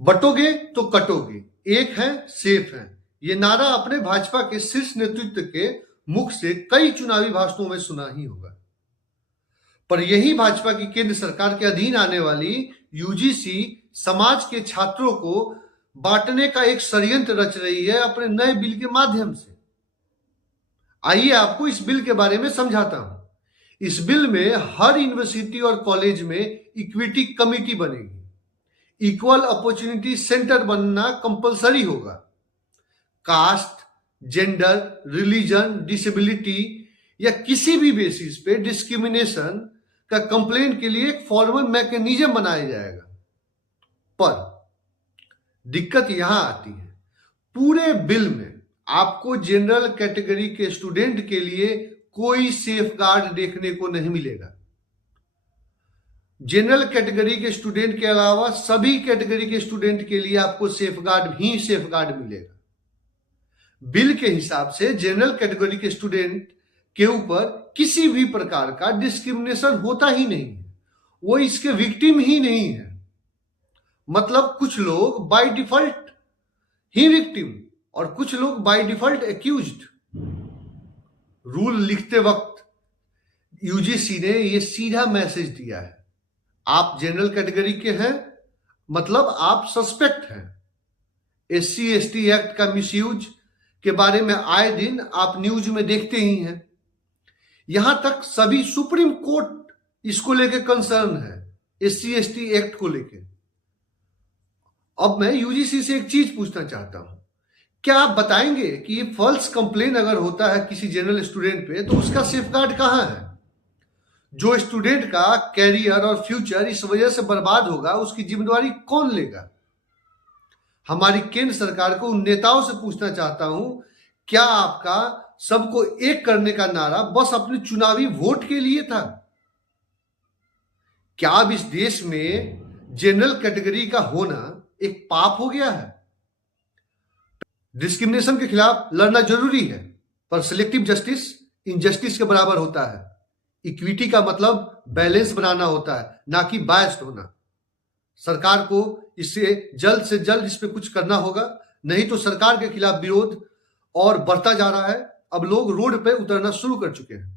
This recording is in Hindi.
बटोगे तो कटोगे, एक है सेफ है। ये नारा अपने भाजपा के शीर्ष नेतृत्व के मुख से कई चुनावी भाषणों में सुना ही होगा। पर यही भाजपा की केंद्र सरकार के अधीन आने वाली यूजीसी समाज के छात्रों को बांटने का एक षड्यंत्र रच रही है अपने नए बिल के माध्यम से। आइए आपको इस बिल के बारे में समझाता हूं। इस बिल में हर यूनिवर्सिटी और कॉलेज में इक्विटी कमिटी बनेगी। इक्वल अपॉर्चुनिटी सेंटर बनना कंपलसरी होगा। कास्ट, जेंडर, रिलीजन, डिसेबिलिटी या किसी भी बेसिस पे डिस्क्रिमिनेशन का कंप्लेंट के लिए एक फॉर्मल मैकेनिज्म बनाया जाएगा। पर दिक्कत यहां आती है, पूरे बिल में आपको जनरल कैटेगरी के स्टूडेंट के लिए कोई सेफ गार्ड देखने को नहीं मिलेगा। जनरल कैटेगरी के स्टूडेंट के अलावा सभी कैटेगरी के स्टूडेंट के लिए आपको सेफ गार्ड मिलेगा। बिल के हिसाब से जनरल कैटेगरी के स्टूडेंट के ऊपर किसी भी प्रकार का डिस्क्रिमिनेशन होता ही नहीं है, वो इसके विक्टिम ही नहीं है। मतलब कुछ लोग बाय डिफॉल्ट ही विक्टिम और कुछ लोग बाय डिफॉल्ट एक्यूज्ड। रूल लिखते वक्त यूजीसी ने यह सीधा मैसेज दिया है, आप जनरल कैटेगरी के हैं मतलब आप सस्पेक्ट हैं। एससी एसटी एक्ट का मिसयूज के बारे में आए दिन आप न्यूज में देखते ही हैं। यहां तक सभी सुप्रीम कोर्ट इसको लेके कंसर्न है, एससी एसटी एक्ट को लेके। अब मैं यूजीसी से एक चीज पूछना चाहता हूं, क्या आप बताएंगे कि ये फॉल्स कंप्लेन अगर होता है किसी जनरल स्टूडेंट पे तो उसका सेफगार्ड कहां है? जो स्टूडेंट का कैरियर और फ्यूचर इस वजह से बर्बाद होगा उसकी जिम्मेदारी कौन लेगा? हमारी केंद्र सरकार को उन नेताओं से पूछना चाहता हूं, क्या आपका सबको एक करने का नारा बस अपने चुनावी वोट के लिए था? क्या अब इस देश में जनरल कैटेगरी का होना एक पाप हो गया है? डिस्क्रिमिनेशन के खिलाफ लड़ना जरूरी है, पर सिलेक्टिव जस्टिस इनजस्टिस के बराबर होता है। इक्विटी का मतलब बैलेंस बनाना होता है, ना कि बायस्ड होना। सरकार को इससे जल्द इस पे कुछ करना होगा, नहीं तो सरकार के खिलाफ विरोध और बढ़ता जा रहा है। अब लोग रोड पे उतरना शुरू कर चुके हैं।